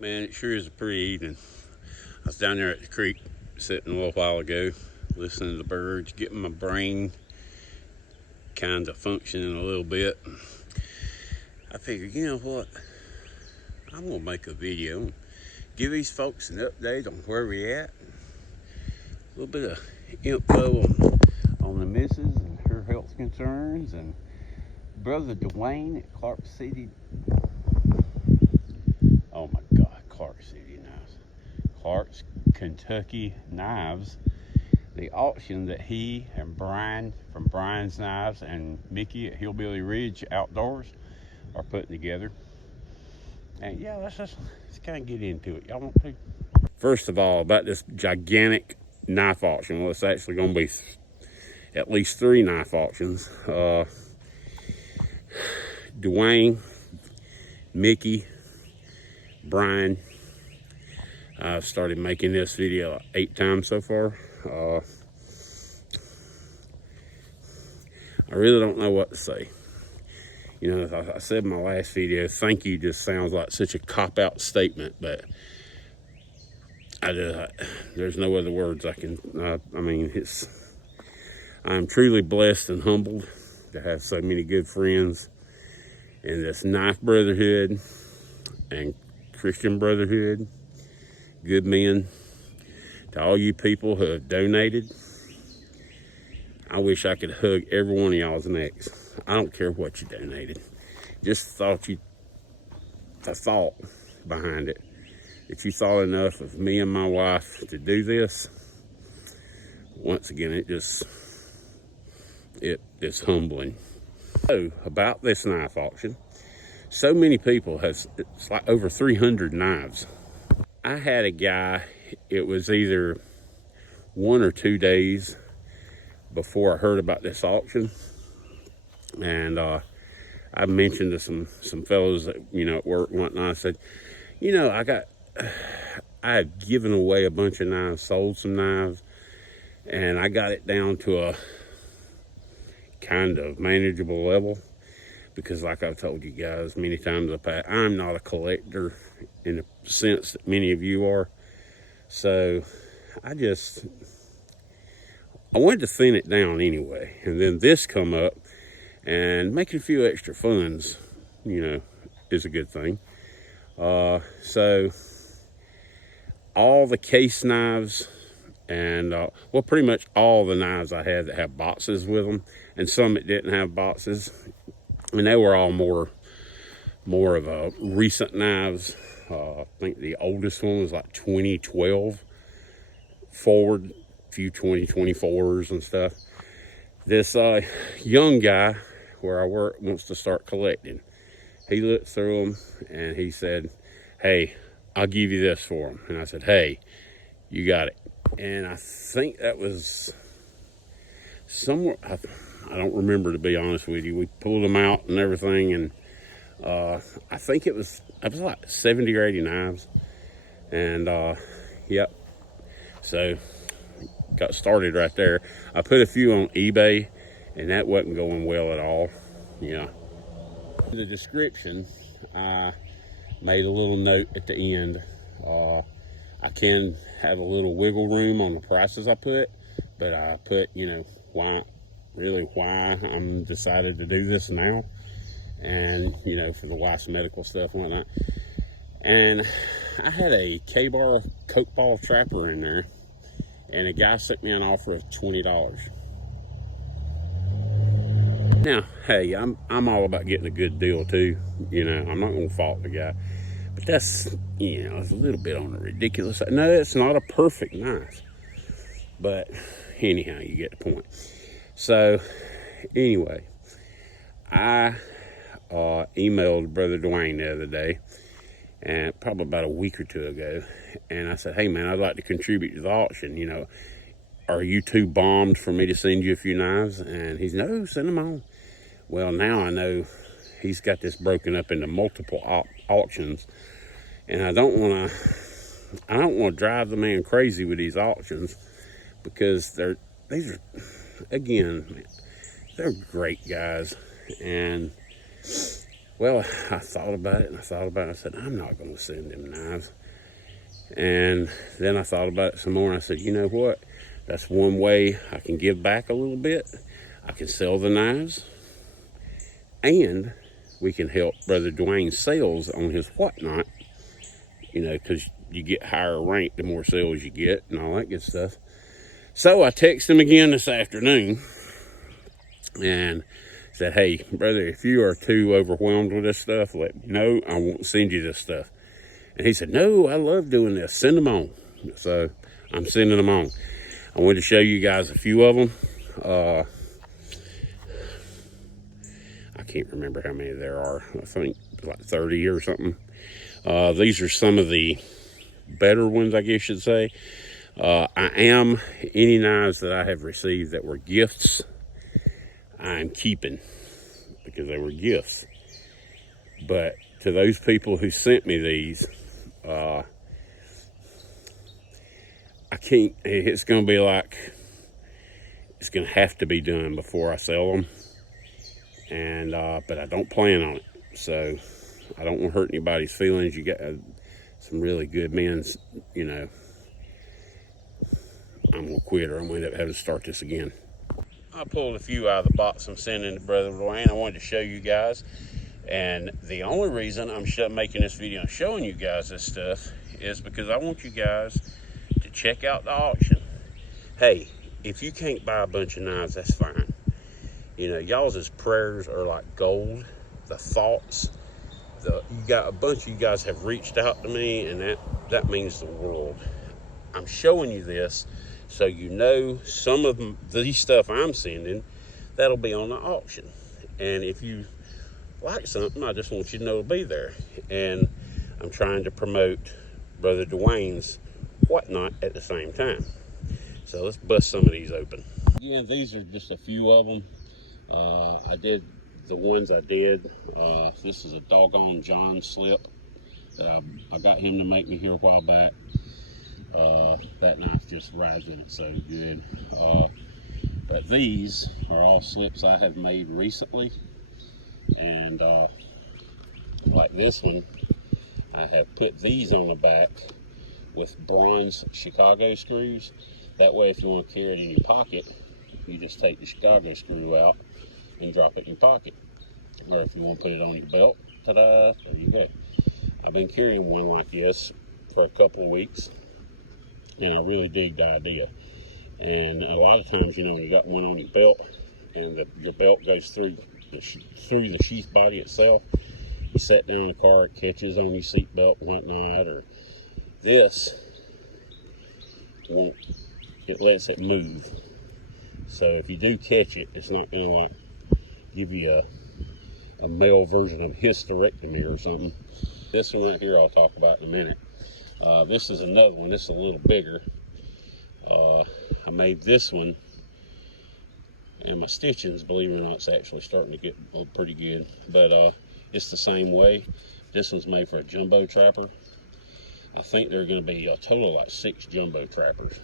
Man, it sure is a pretty evening. I was down there at the creek sitting a little while ago, listening to the birds, getting my brain kind of functioning a little bit. I figured, you know what? I'm going to make a video, give these folks an update on where we're at. A little bit of info on the missus and her health concerns, and Brother Dwayne at Clark City. Oh my God, Clark City Knives. Clark's Kentucky Knives. The auction that he and Brian from Brian's Knives and Mickey at Hillbilly Ridge Outdoors are putting together. And yeah, let's kind of get into it. Y'all want to? First of all, about this gigantic knife auction. Well, it's actually going to be at least 3 knife auctions. Dwayne, Mickey, Brian. I've started making this video 8 times so far. I really don't know what to say. You know, as I said in my last video, thank you just sounds like such a cop-out statement, but there's no other words I can. I mean, I'm truly blessed and humbled to have so many good friends in this knife brotherhood and Christian brotherhood. Good men. To all you people who have donated, I wish I could hug every one of y'all's necks. I don't care what you donated. Just the thought behind it. If you thought enough of me and my wife to do this, once again, it's humbling. So, about this knife auction, so many people it's like over 300 knives. I had a guy, it was either 1 or 2 days before I heard about this auction, and I mentioned to some fellows that, you know, at work and whatnot. I said, you know, I had given away a bunch of knives, sold some knives, and I got it down to a kind of manageable level, because like I've told you guys many times in the past, I'm not a collector in the sense that many of you are. So I wanted to thin it down anyway, and then this come up, and making a few extra funds, you know, is a good thing. So all the case knives and well, pretty much all the knives I had that have boxes with them, and some that didn't have boxes, and they were all more of a recent knives. I think the oldest one was like 2012 forward, a few 2024s and stuff. This young guy where I work wants to start collecting. He looked through them and he said, hey, I'll give you this for them. And I said, hey, you got it. And I think that was somewhere, I don't remember, to be honest with you. We pulled them out and everything, and I think it was like 70 or 80 knives. And yep, so got started right there. I put a few on eBay, and that wasn't going well at all. Yeah. In the description, I made a little note at the end. I can have a little wiggle room on the prices I put, but I put, you know, why I'm decided to do this now, and, you know, for the wife's medical stuff and whatnot. And I had a K-bar Coke ball trapper in there, and a guy sent me an offer of $20. Now, hey, I'm all about getting a good deal too. You know, I'm not gonna fault the guy, but that's, you know, it's a little bit on the ridiculous side. No, it's not a perfect knife, but anyhow, you get the point. So anyway, I emailed Brother Dwayne the other day, and probably about a week or 2 ago, and I said, hey man, I'd like to contribute to the auction. You know, are you too bombed for me to send you a few knives? And he's, no, send them on. Well, now I know he's got this broken up into multiple auctions, and I don't want to drive the man crazy with these auctions, because these are, again, they're great guys, and Well, I thought about it and I thought about it. I said, I'm not going to send them knives. And then I thought about it some more and I said, you know what? That's one way I can give back a little bit. I can sell the knives and we can help Brother Dwayne's sales on his whatnot, you know, because you get higher rank the more sales you get and all that good stuff. So I texted him again this afternoon and said, hey, brother, if you are too overwhelmed with this stuff, let me know. I won't send you this stuff. And he said, no, I love doing this. Send them on. So I'm sending them on. I wanted to show you guys a few of them. I can't remember how many there are. I think like 30 or something. These are some of the better ones, I guess you'd say. Any knives that I have received that were gifts, I'm keeping because they were gifts. But to those people who sent me these, I can't, it's going to be like, it's going to have to be done before I sell them. And, but I don't plan on it. So I don't want to hurt anybody's feelings. You got some really good men, you know, I'm going to quit or I'm going to end up having to start this again. I pulled a few out of the box I'm sending to Brother Dwayne. I wanted to show you guys. And the only reason I'm making this video and showing you guys this stuff is because I want you guys to check out the auction. Hey, if you can't buy a bunch of knives, that's fine. You know, y'all's prayers are like gold. The thoughts, you got a bunch of you guys have reached out to me, and that means the world. I'm showing you this so you know some of the stuff I'm sending, that'll be on the auction. And if you like something, I just want you to know it'll be there. And I'm trying to promote Brother Dwayne's whatnot at the same time. So let's bust some of these open. Again, these are just a few of them. I did the ones I did. This is a doggone John slip that I got him to make me here a while back. That knife just rides with it so good. But these are all slips I have made recently. And like this one, I have put these on the back with bronze Chicago screws. That way, if you want to carry it in your pocket, you just take the Chicago screw out and drop it in your pocket. Or if you want to put it on your belt, ta-da, there you go. I've been carrying one like this for a couple of weeks, and I really dig the idea. And a lot of times, you know, when you got one on your belt and your belt goes through the sheath body itself, you sit down in the car, it catches on your seat belt and whatnot, or this won't, it lets it move. So if you do catch it, it's not going to like give you a male version of hysterectomy or something. This one right here I'll talk about in a minute. This is another one. This is a little bigger. I made this one, and my stitchings, believe it or not, it's actually starting to get pretty good. But it's the same way. This one's made for a jumbo trapper. I think there are going to be a total of like 6 jumbo trappers.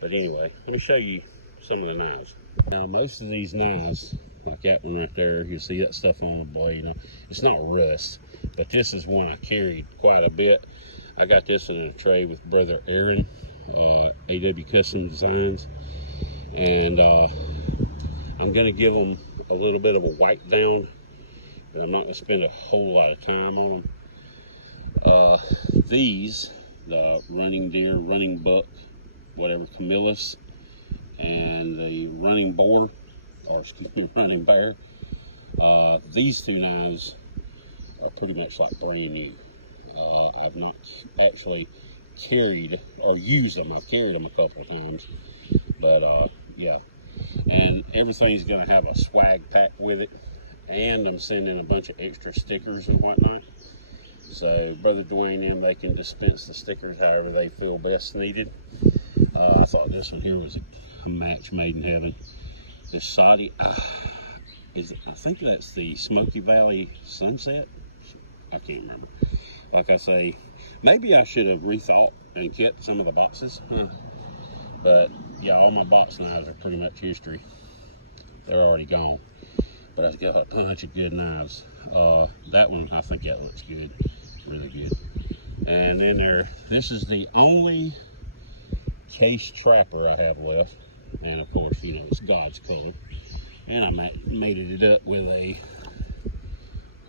But anyway, let me show you some of the knives. Now, most of these knives, like that one right there, you see that stuff on the blade. It's not rust, but this is one I carried quite a bit. I got this in a tray with Brother Aaron, AW Custom Designs, and I'm going to give them a little bit of a wipe down. I'm not going to spend a whole lot of time on them. These, the running deer, running buck, whatever, Camillus, and the running boar, or excuse me, running bear, these two knives are pretty much like brand new. I've not actually carried or used them. I've carried them a couple of times, but yeah. And everything's going to have a swag pack with it, and I'm sending a bunch of extra stickers and whatnot. So Brother Dwayne and they can dispense the stickers however they feel best needed. I thought this one here was a match made in heaven. This Saudi, I think that's the Smoky Valley Sunset. I can't remember. Like I say, maybe I should have rethought and kept some of the boxes. But yeah, all my box knives are pretty much history. They're already gone. but I've got a bunch of good knives. That one, I think that looks good, really good. And then this is the only case trapper I have left. And of course, you know, it's God's color. And I mated it up with a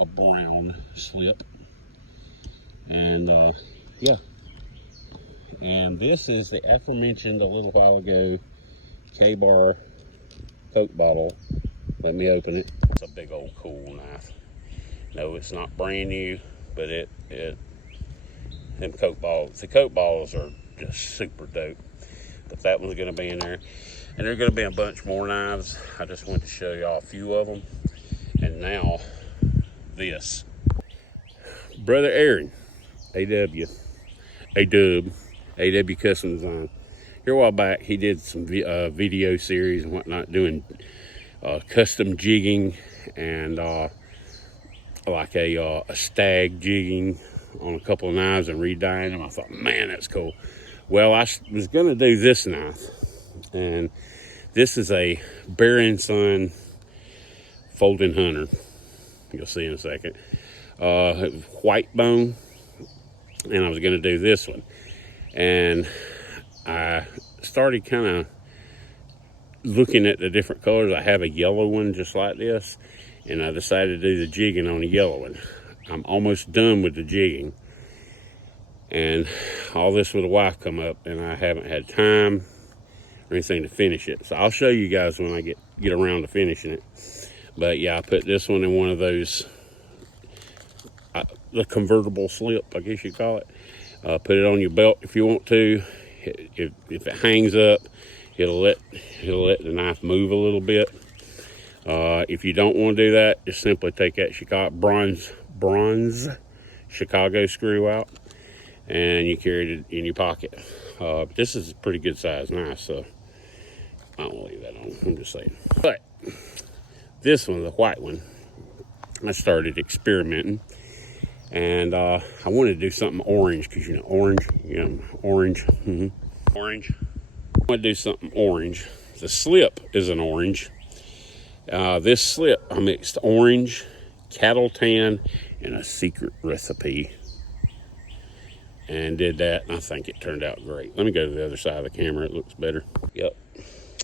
brown slip. And yeah. And this is the aforementioned a little while ago K-Bar Coke bottle. Let me open it. It's a big old cool knife. No, it's not brand new, but them Coke bottles, the Coke bottles are just super dope. But that one's gonna be in there. And there's gonna be a bunch more knives. I just wanted to show y'all a few of them. And now, this. Brother Aaron, AW Custom Design. Here a while back, he did some video series and whatnot, doing custom jigging and like a stag jigging on a couple of knives and redying them. I thought, man, that's cool. Well, I was gonna do this knife, and this is a Bear & Son folding hunter. You'll see in a second. White bone, and I was gonna do this one. And I started kind of looking at the different colors. I have a yellow one just like this, and I decided to do the jigging on the yellow one. I'm almost done with the jigging, and all this with a wife come up, and I haven't had time or anything to finish it. So I'll show you guys when I get around to finishing it. But yeah, I put this one in one of those, the convertible slip, I guess you call it. Put it on your belt if you want to. If it hangs up, it'll let the knife move a little bit. If you don't want to do that, just simply take that bronze Chicago screw out, and you carry it in your pocket. This is a pretty good size knife, so I don't leave that on. I'm just saying. But this one, the white one, I started experimenting. And I wanted to do something orange, because, you know, orange. Orange. I want to do something orange. The slip is an orange. This slip, I mixed orange, cattle tan, and a secret recipe. And did that, and I think it turned out great. Let me go to the other side of the camera. It looks better. Yep.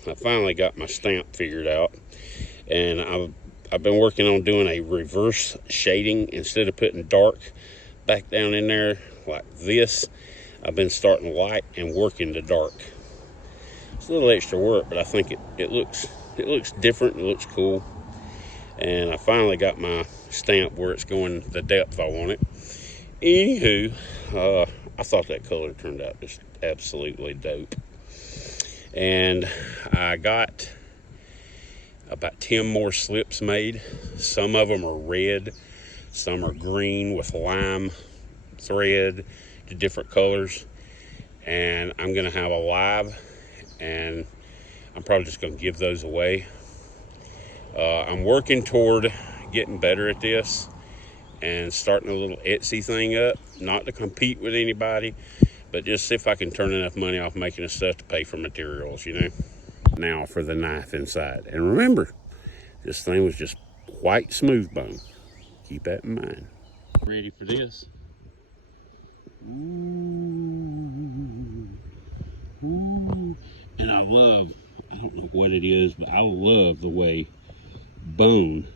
I finally got my stamp figured out. And I've been working on doing a reverse shading. Instead of putting dark back down in there like this, I've been starting light and working the dark. It's a little extra work, but I think it looks different. It looks cool. And I finally got my stamp where it's going the depth I want it. Anywho, I thought that color turned out just absolutely dope. And I got about 10 more slips made. Some of them are red, some are green with lime thread to different colors. And I'm gonna have a live, and I'm probably just gonna give those away. I'm working toward getting better at this and starting a little Etsy thing up, not to compete with anybody, but just see if I can turn enough money off making this stuff to pay for materials, you know. Now for the knife inside. And remember, this thing was just white smooth bone. Keep that in mind. Ready for this? Ooh. Ooh. And I don't know what it is, but I love the way bone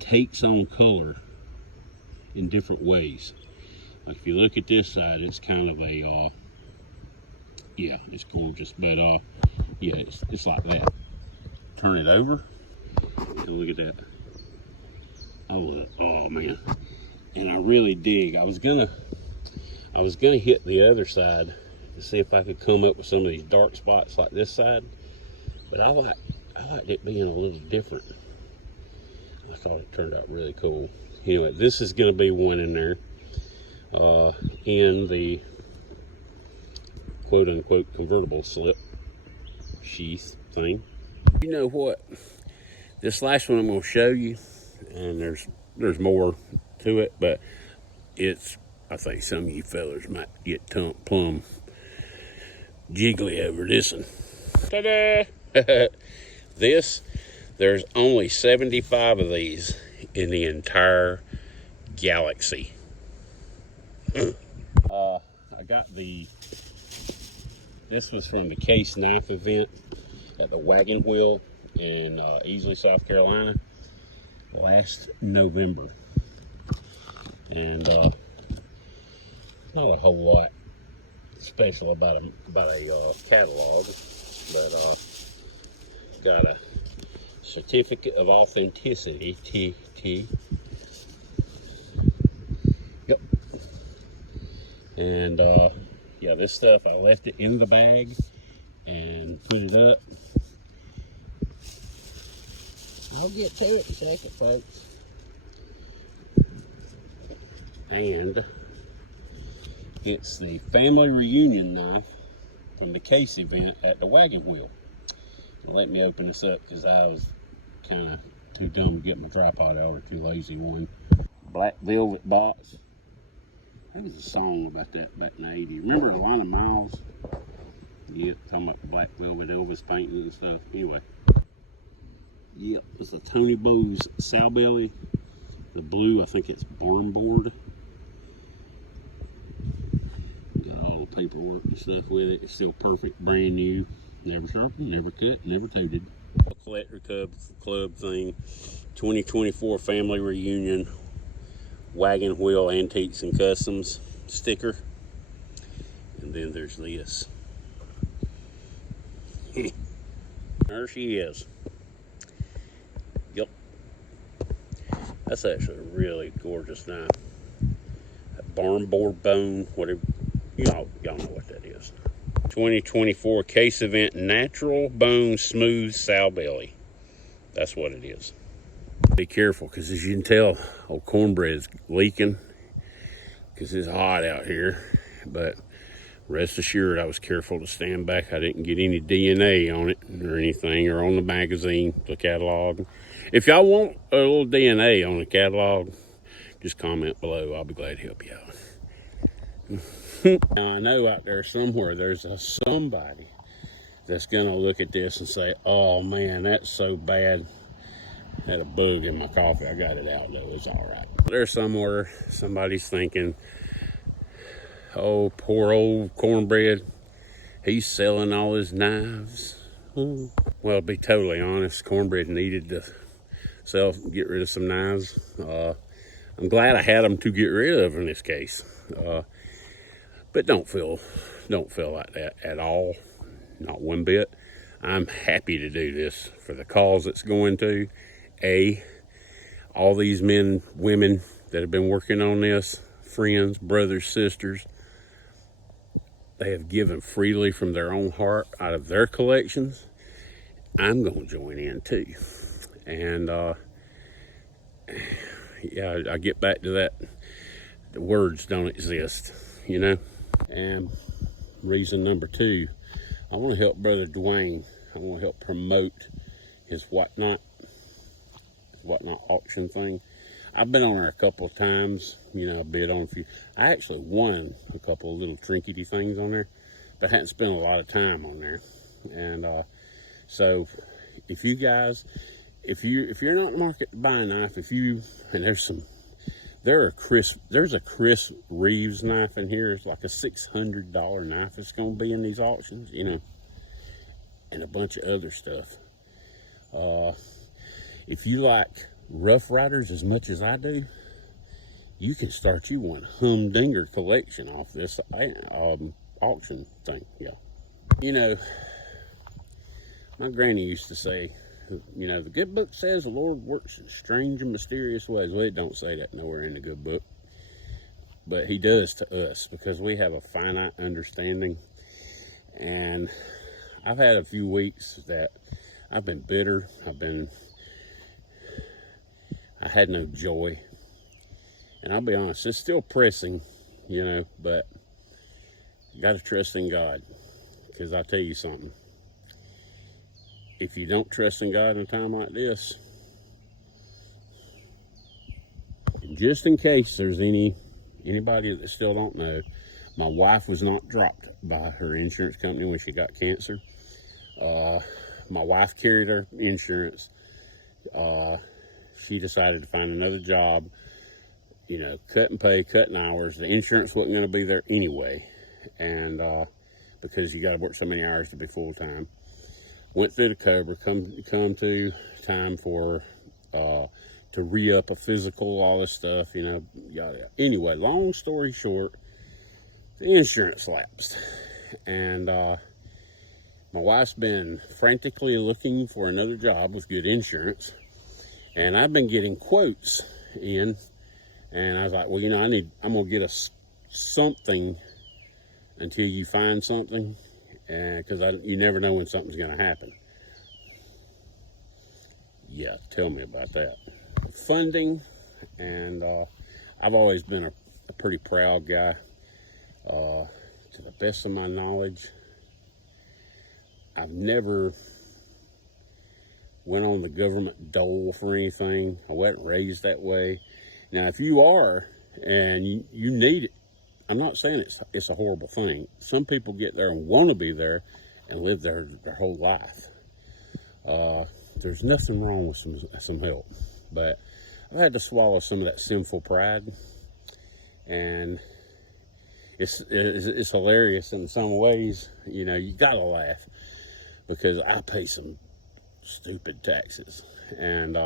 takes on color in different ways. Like if you look at this side, it's kind of a, yeah, it's gorgeous, but yeah, it's like that. Turn it over, and look at that. Oh man, and I really dig. I was gonna hit the other side to see if I could come up with some of these dark spots like this side, but I liked it being a little different. I thought it turned out really cool. Anyway, this is gonna be one in there, in the quote-unquote convertible slip sheath thing. You know what? This last one I'm going to show you, and there's more to it, but I think some of you fellas might get plumb jiggly over this one. Ta-da! This There's only 75 of these in the entire galaxy. I got this was from the Case Knife event at the Wagon Wheel in Easley, South Carolina last November. And not a whole lot special about a catalog, but got a certificate of authenticity, TT. Yep. And yeah, this stuff, I left it in the bag and put it up. I'll get to it in a second, folks. And it's the family reunion knife from the Case event at the Wagon Wheel. Now let me open this up because I was kind of too dumb to get my tripod out, or too lazy one. Black velvet box. There was a song about that back in the 80s. Remember Alana Miles? Yep, talking about black velvet Elvis painting and stuff. Anyway. Yep, it's a Tony Bowes sow belly. The blue, I think it's barn board. Got all the paperwork and stuff with it. It's still perfect, brand new. Never sharpened, never cut, never toted. A collector club thing. 2024 family reunion. Wagon Wheel Antiques and Customs sticker. And then there's this. There she is. Yep. That's actually a really gorgeous knife. That barn board bone, whatever. Y'all know what that is. 2024 Case event natural bone smooth sow belly. That's what it is. Be careful, because as you can tell, old cornbread's leaking because it's hot out here. But rest assured, I was careful to stand back. I didn't get any DNA on it or anything, or on the magazine, the catalog. If y'all want a little DNA on the catalog, just comment below. I'll be glad to help you out. I know out there somewhere there's somebody that's gonna look at this and say, oh man, that's so bad. Had a bug in my coffee. I got it out though. It's all right. There's somewhere somebody's thinking, oh, poor old cornbread. He's selling all his knives. Well, to be totally honest, cornbread needed to get rid of some knives. I'm glad I had them to get rid of in this case. But don't feel like that at all. Not one bit. I'm happy to do this for the cause it's going to. All these men, women that have been working on this, friends, brothers, sisters, they have given freely from their own heart out of their collections. I'm going to join in too. And yeah, I get back to that. The words don't exist, you know. And reason number 2, I want to help Brother Dwayne. I want to help promote his whatnot auction thing. I've been on there a couple of times, you know, I bid on a few. I actually won a couple of little trinkety things on there, but I hadn't spent a lot of time on there. And so if you guys, if you're not in the market to buy a knife, and there's a Chris Reeves knife in here. It's like a $600 knife. It's going to be in these auctions, you know, and a bunch of other stuff. If you like Rough Riders as much as I do, you can start you one humdinger collection off this auction thing. Yeah, you know, my granny used to say, you know, the good book says the Lord works in strange and mysterious ways. Well, it don't say that nowhere in the good book, but he does to us because we have a finite understanding. And I've had a few weeks that I've been bitter. I had no joy. And I'll be honest, it's still pressing, you know, but you got to trust in God. Because I'll tell you something. If you don't trust in God in a time like this, just in case there's anybody that still don't know, my wife was not dropped by her insurance company when she got cancer. My wife carried her insurance She decided to find another job, you know, cutting pay, cutting hours. The insurance wasn't going to be there anyway, and because you got to work so many hours to be full-time. Went through the Cobra, come to time for to re-up a physical, all this stuff, you know, yada. Anyway, long story short, the insurance lapsed, and my wife's been frantically looking for another job with good insurance, and I've been getting quotes in, and I was like, well, you know, I'm gonna get us something until you find something, and because you never know when something's gonna happen. Yeah, tell me about that. Funding, and I've always been a pretty proud guy. To the best of my knowledge, I've never went on the government dole for anything. I wasn't raised that way. Now, if you are and you need it, I'm not saying it's a horrible thing. Some people get there and want to be there and live there their whole life. There's nothing wrong with some help, but I've had to swallow some of that sinful pride, and it's hilarious in some ways. You know, you gotta laugh because I pay some stupid taxes, and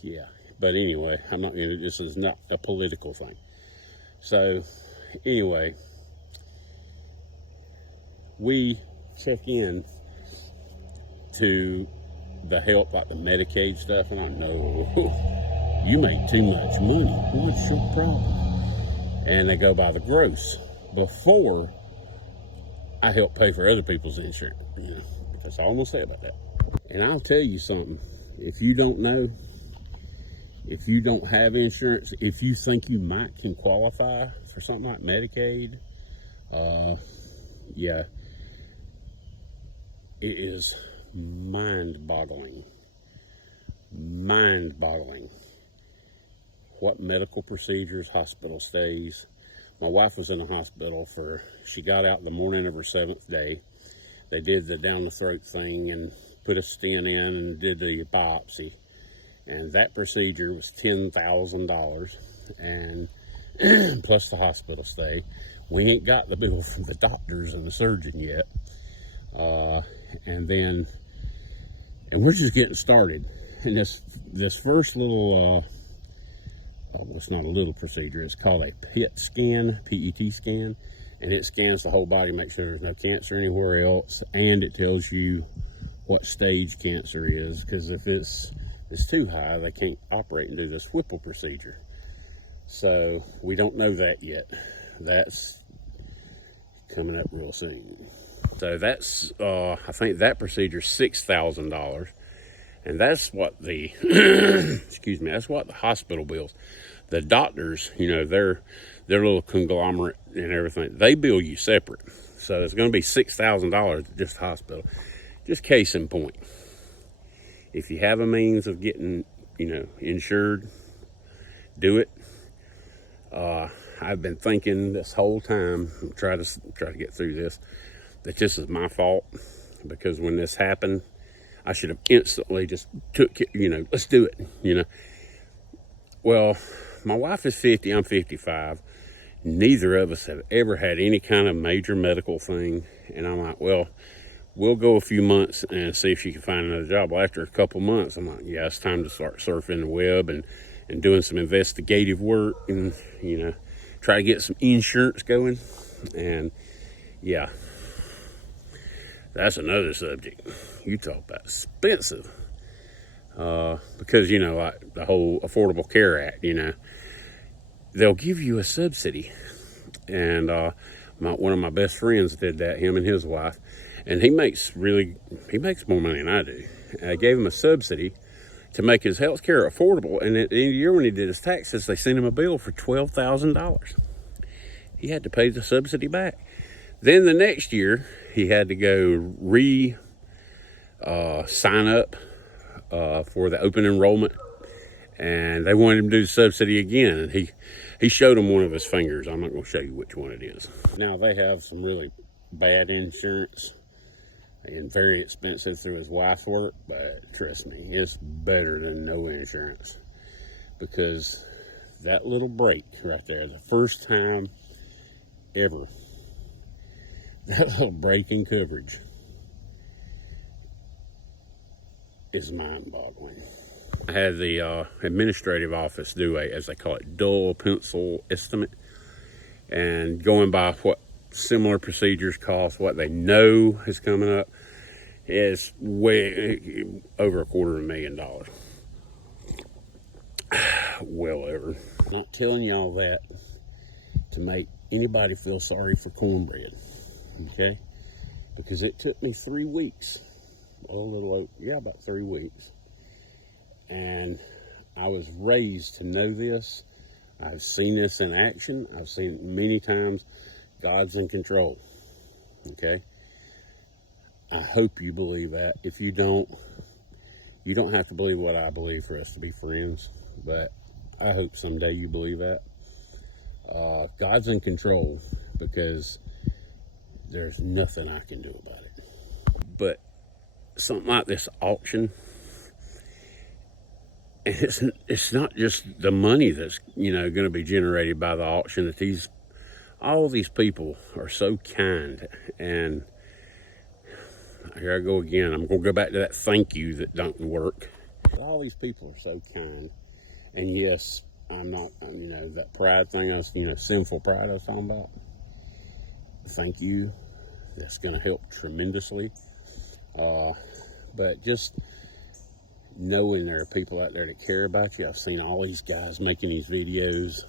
yeah. But anyway, I'm not. You know, this is not a political thing. So anyway, we check in to the help, like the Medicaid stuff, and I know you make too much money. What's your problem? And they go by the gross before I help pay for other people's insurance. You know, that's all I'm gonna say about that. And I'll tell you something: if you don't know, if you don't have insurance, if you think you might can qualify for something like Medicaid, yeah, it is mind-boggling what medical procedures, hospital stays. My wife was in the hospital she got out the morning of her 7th day. They did the down the throat thing and put a stent in and did the biopsy, and that procedure was $10,000, and plus the hospital stay. We ain't got the bill from the doctors and the surgeon yet, and we're just getting started. And this first little, it's not a little procedure, it's called a PET scan, PET scan, and it scans the whole body, makes sure there's no cancer anywhere else, and it tells you what stage cancer is, because if it's too high, they can't operate and do this Whipple procedure. So we don't know that yet. That's coming up real soon. So that's, I think that procedure is $6,000, and that's what the, excuse me, that's what the hospital bills. The doctors, you know, their little conglomerate and everything, they bill you separate. So it's going to be $6,000 just hospital. Just case in point. If you have a means of getting, you know, insured, do it. I've been thinking this whole time, try to get through this, that this is my fault, because when this happened, I should have instantly just took it, you know, let's do it, you know. Well, my wife is 50, I'm 55. Neither of us have ever had any kind of major medical thing. And I'm like, well, we'll go a few months and see if she can find another job. Well, after a couple months, I'm like, yeah, it's time to start surfing the web and doing some investigative work and, you know, try to get some insurance going. And yeah, that's another subject. You talk about expensive. Because, you know, like the whole Affordable Care Act, you know, they'll give you a subsidy. And one of my best friends did that, him and his wife, and he makes more money than I do. And I gave him a subsidy to make his health care affordable, and at the end of the year when he did his taxes, they sent him a bill for $12,000. He had to pay the subsidy back. Then the next year, he had to go sign up for the open enrollment, and they wanted him to do the subsidy again, and he showed them one of his fingers. I'm not going to show you which one it is. Now, they have some really bad insurance, and very expensive through his wife's work, but trust me, it's better than no insurance, because that little break right there, the first time ever, that little break in coverage is mind-boggling. I had the administrative office do a, as they call it, dull pencil estimate, and going by what similar procedures cost, what they know is coming up, is way over $250,000. Well over. I'm not telling y'all that to make anybody feel sorry for cornbread, okay? Because it took me 3 weeks, about 3 weeks. And I was raised to know this. I've seen this in action. I've seen it many times. God's in control, okay? I hope you believe that. If you don't, you don't have to believe what I believe for us to be friends, but I hope someday you believe that. God's in control, because there's nothing I can do about it. But something like this auction, and it's not just the money that's, going to be generated by the auction. That all these people are so kind, and here I go again. I'm going to go back to that thank you that don't work. All these people are so kind, and yes, I'm not, that pride thing I was, sinful pride I was talking about. Thank you. That's going to help tremendously. But just knowing there are people out there that care about you. I've seen all these guys making these videos.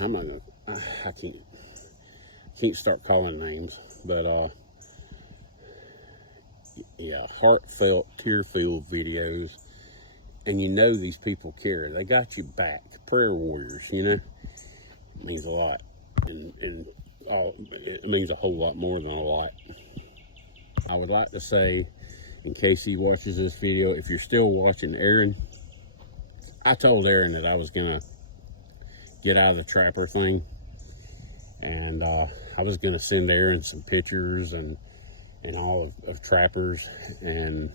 I'm not gonna, I can't start calling names, but yeah, heartfelt, tear-filled videos, and these people care. They got you back. Prayer warriors, it means a lot, and it means a whole lot more than a lot. I would like to say, in case he watches this video, if you're still watching, Aaron, I told Aaron that I was gonna get out of the trapper thing, and I was gonna send Aaron some pictures and all of trappers, and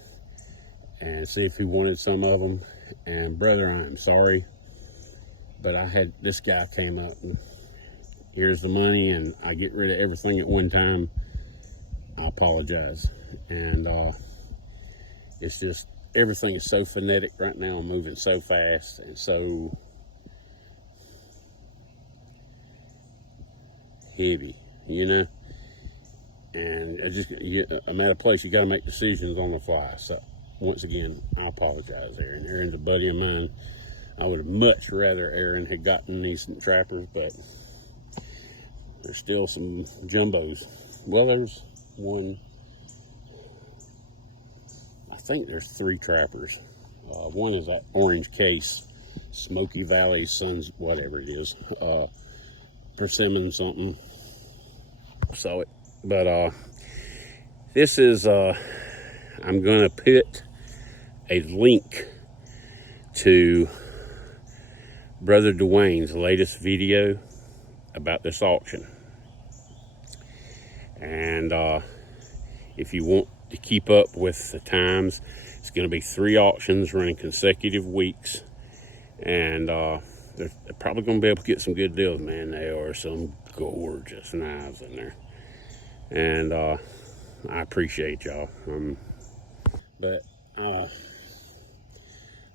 see if he wanted some of them. And brother, I'm sorry, but I had this guy came up and here's the money, and I get rid of everything at one time. I apologize. And it's just, everything is so frenetic right now, moving so fast and so heavy, and I'm at a place you got to make decisions on the fly. So once again, I apologize, Aaron. Aaron's a buddy of mine. I would have much rather Aaron had gotten these trappers, but there's still some jumbos. Well, there's one, I think there's 3 trappers. One is that orange case, Smoky Valley Suns, whatever it is, persimmon something. I saw it, but this is, I'm gonna put a link to Brother Dwayne's latest video about this auction. And if you want to keep up with the times, it's going to be 3 auctions running consecutive weeks, and they're probably going to be able to get some good deals, man. There are some gorgeous knives in there, and I appreciate y'all. But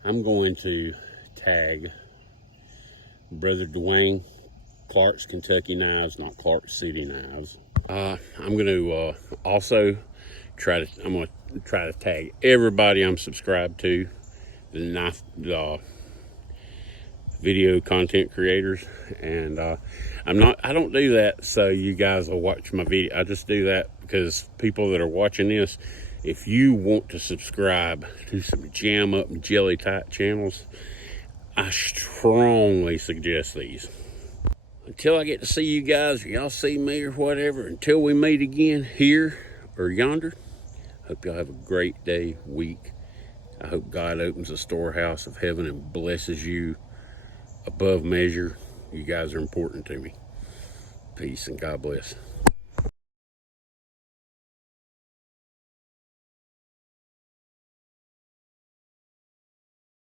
I'm going to tag Brother Dwayne, Clark's Kentucky Knives, not Clark City Knives. I'm going to also try to tag everybody I'm subscribed to, the video content creators, and I don't do that so you guys will watch my video. I just do that because people that are watching this, if you want to subscribe to some jam up and jelly type channels, I strongly suggest these. Until I get to see you guys, or y'all see me or whatever, until we meet again here or yonder, hope y'all have a great day, week. I hope God opens the storehouse of heaven and blesses you above measure. You guys are important to me. Peace and God bless.